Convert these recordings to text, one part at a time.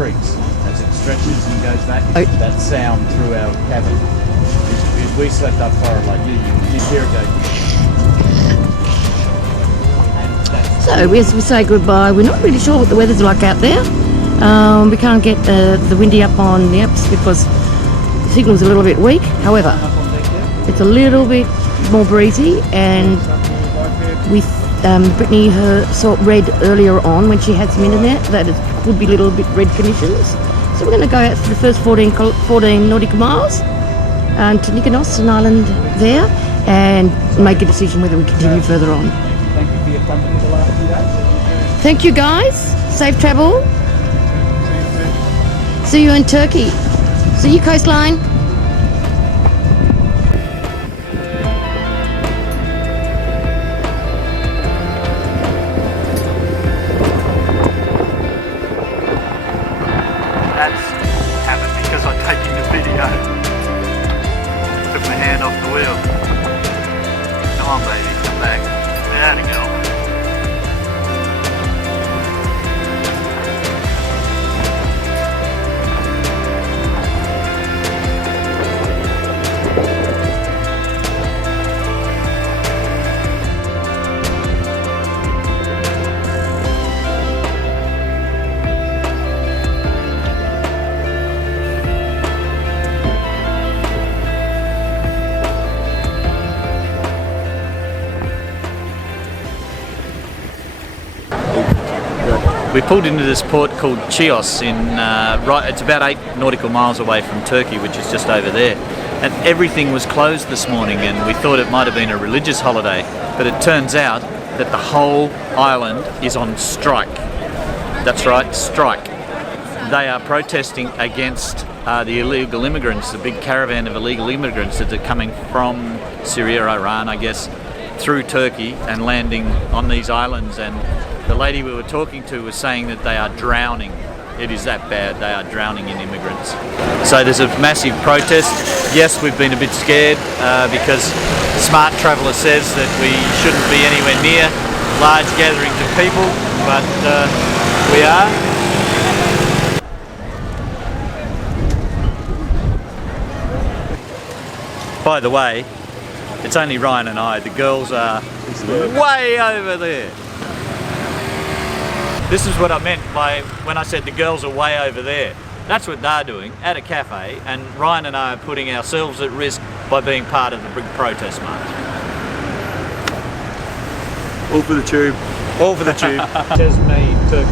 creaks. As it stretches and goes back, it's that sound through our cabin. If we slept up far like you hear it go. So as we say goodbye, we're not really sure what the weather's like out there. We can't get the windy up on the apps because the signal's a little bit weak. However, it's a little bit more breezy, and with Brittany read earlier on when she had some internet that it would be a little bit red conditions. So we're going to go out for the first 14 nautical miles to Mykonos, an island there, and make a decision whether we continue further on. Thank you for your company the last few days. Thank you guys. Safe travel. See you in Turkey. See you coastline. That's happened because I'm taking the video. Took my hand off the wheel. Come on baby, come back. There we go. We pulled into this port called Chios it's about 8 nautical miles away from Turkey, which is just over there. And everything was closed this morning, and we thought it might have been a religious holiday, but it turns out that the whole island is on strike. That's right, strike. They are protesting against the illegal immigrants, the big caravan of illegal immigrants that are coming from Syria, Iran, I guess, through Turkey and landing on these islands. And the lady we were talking to was saying that they are drowning. It is that bad, they are drowning in immigrants. So there's a massive protest. Yes, we've been a bit scared because Smart Traveller says that we shouldn't be anywhere near large gatherings of people, but we are. By the way, it's only Ryan and I. The girls are way over there. This is what I meant by when I said the girls are way over there. That's what they're doing at a cafe, and Ryan and I are putting ourselves at risk by being part of the big protest march. All for the tube. All for the tube. Says me, Turkey.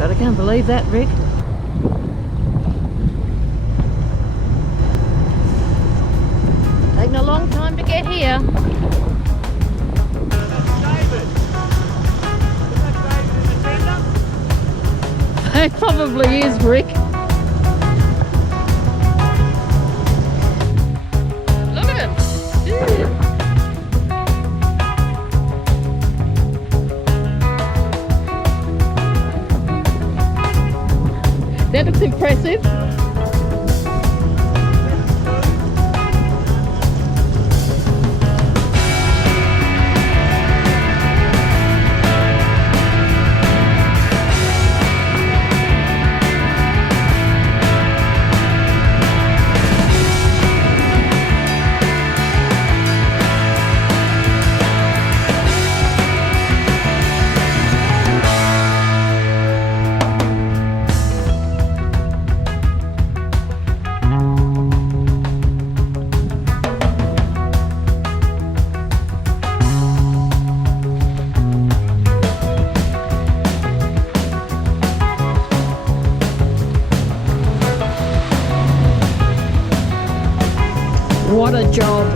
God, I can't believe that, Rick. Taking a long time to get here. It probably is, Rick. Look at him. That looks impressive. What a job.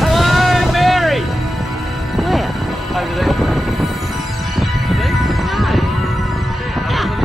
Hello, Mary! Where? Over there. See? No.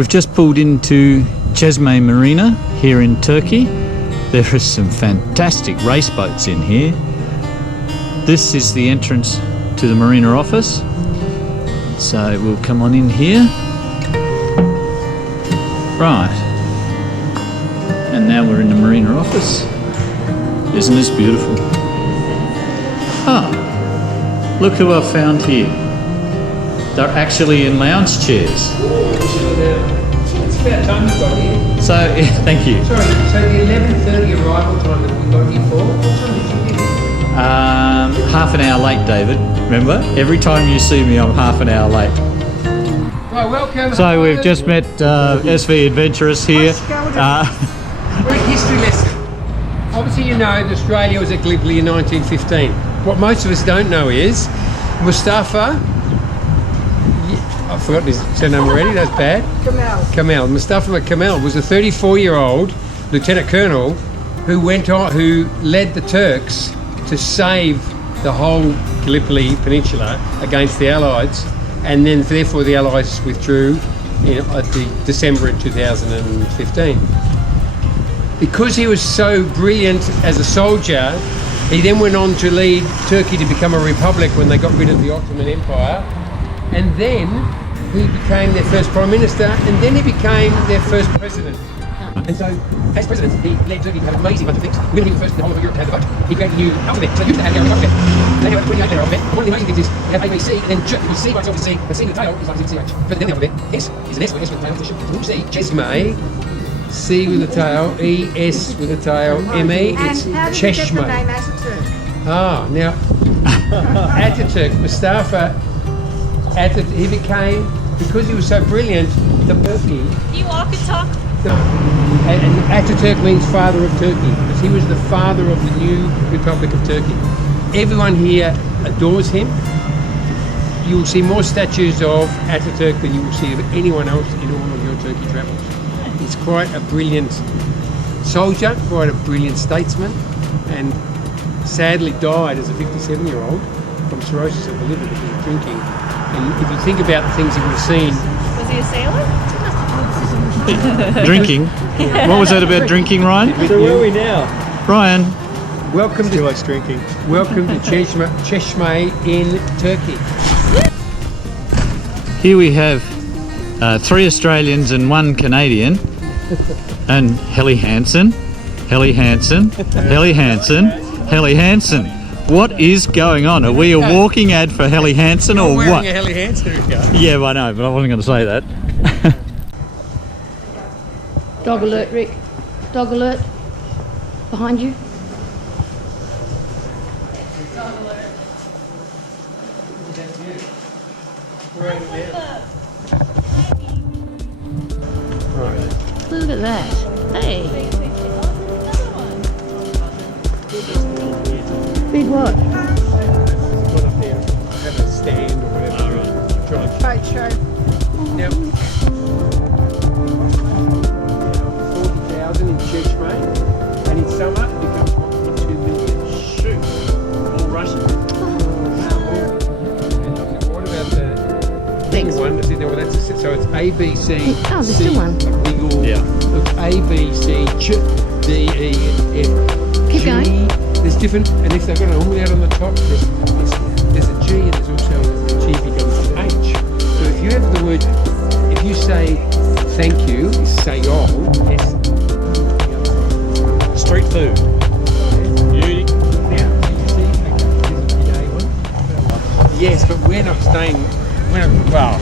We've just pulled into Çeşme Marina here in Turkey. There are some fantastic race boats in here. This is the entrance to the marina office. So we'll come on in here. Right. And now we're in the marina office. Isn't this beautiful? Ah, look who I've found here. They're actually in lounge chairs. It's about time you got here. So, thank you. Sorry, so the 11:30 arrival time that we got here for, what time did you get here? Half an hour late, David. Remember? Every time you see me, I'm half an hour late. Right, welcome. So we've just met SV Adventurous here. We're at history lesson. Obviously you know that Australia was at Gallipoli in 1915. What most of us don't know is Mustafa, I've forgotten his surname already, that's bad. Kamal. Mustafa Kamal was a 34-year-old lieutenant colonel who led the Turks to save the whole Gallipoli Peninsula against the Allies, and then therefore the Allies withdrew at the December in 2015. Because he was so brilliant as a soldier, he then went on to lead Turkey to become a republic when they got rid of the Ottoman Empire, and then he became their first prime minister, and then he became their first president. And so, as president, he led Turkey to have an amazing bunch of things. When he was first in the whole of Europe to have the vote, he created a new alphabet. So they used to have their own alphabet. They have a 28-letter alphabet. One of the amazing things is they have A, B, C, and then Ch, because C writes off the C, and C with the tail is like CH. But then the alphabet, S is an S with the tail, so we'll see Çeşme, C with the tail, E, S with the tail, M, E, it's Çeşme. Ah, now, Ataturk, Mustafa Ataturk, he became, because he was so brilliant, the Turkey. You walk and talk. And Ataturk means father of Turkey, because he was the father of the new Republic of Turkey. Everyone here adores him. You will see more statues of Ataturk than you will see of anyone else in all of your Turkey travels. He's quite a brilliant soldier, quite a brilliant statesman, and sadly died as a 57-year-old from cirrhosis of the liver because of drinking. And if you think about the things he would have seen... Was he a sailor? Drinking? What was that about drinking, Ryan? So where are we now? Ryan. Welcome Too to much drinking. Welcome to Çeşme in Turkey. Here we have 3 Australians and 1 Canadian. And Helly Hansen, Helly Hansen, Helly Hansen, Helly Hansen. What is going on? Are we a walking ad for Helly Hansen or wearing what? a Helly Hansen. Yeah, I know, but I wasn't going to say that. Dog alert, Rick. Dog alert. Behind you. Look at that. Hey. Big what? Put up there, have a stand or whatever. Boat show. Now, 40,000 in Çeşme, and in summer it becomes 1.2 million. Shoot. All Russian. And what about the Thanks. one? That's in there. Well, that's so it's A, B, C. Oh, there's C, still one. Legal. Yeah. Look, A, B, C, Ch, D, E, F. Keep G. going. There's different, and if they've got an umlaut on the top, there's a G, and there's also G becomes an H. So if you have the word, if you say thank you, it's sayol. S. Street food. Beauty. Now, you see, there's a one. Yes, but we're not staying. Well,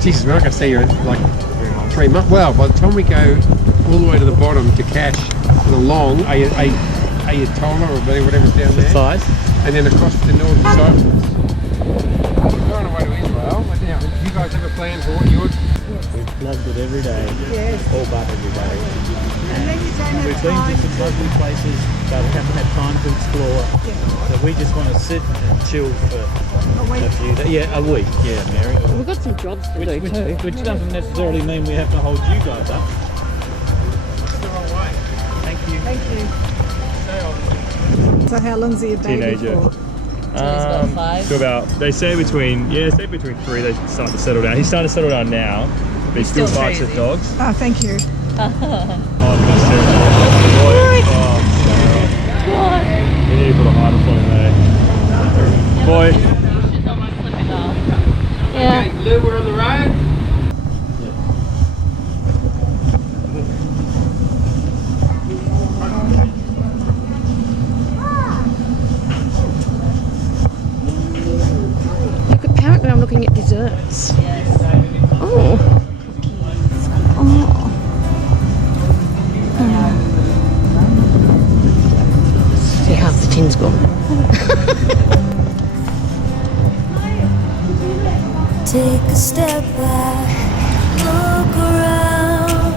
Jesus, we're not going to stay here like 3 months. Well, by the time we go all the way to the bottom to Cash and along Ayatollah or whatever's down there, Side. and then across the northern side. We're going away to Israel. But now, do you guys have a plan for what you're? We've plugged it every day. Yes. All but every day. And then you don't We've have been time to some lovely places, but we haven't had time to explore. So we just want to sit and chill for a week. a few days. Yeah, a week. Yeah, Mary. We've got some jobs to do too. Which doesn't necessarily mean we have to hold you guys up. That's the wrong way. Thank you. Thank you. So how long's your baby Teenager. for? about 5. To about, they say between 3 they start to settle down. He's starting to settle down now, Be still bites at dogs. Oh, thank you. Oh, that's terrible. Oh, you need to put a harder one in there. Boy. Yeah. Okay, Lou, we're on the road. Look, apparently I'm looking at desserts. Oh. Oh. See, half the tin's gone. Take a step back, look around.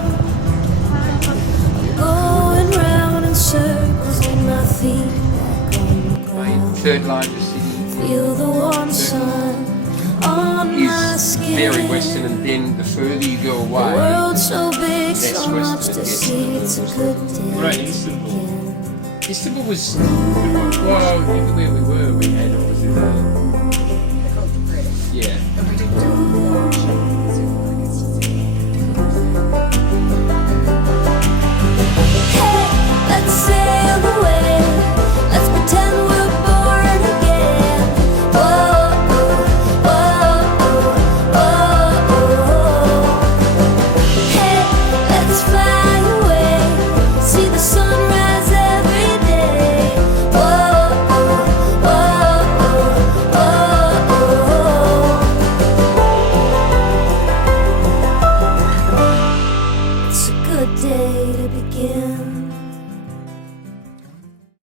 I'm going round in circles with my feet back on the ground. Third largest city Feel the warm sun on my is skin. very western, and then the further you go The away, world's so big, less so much western to it gets. see. It's a good day. Right, Istanbul was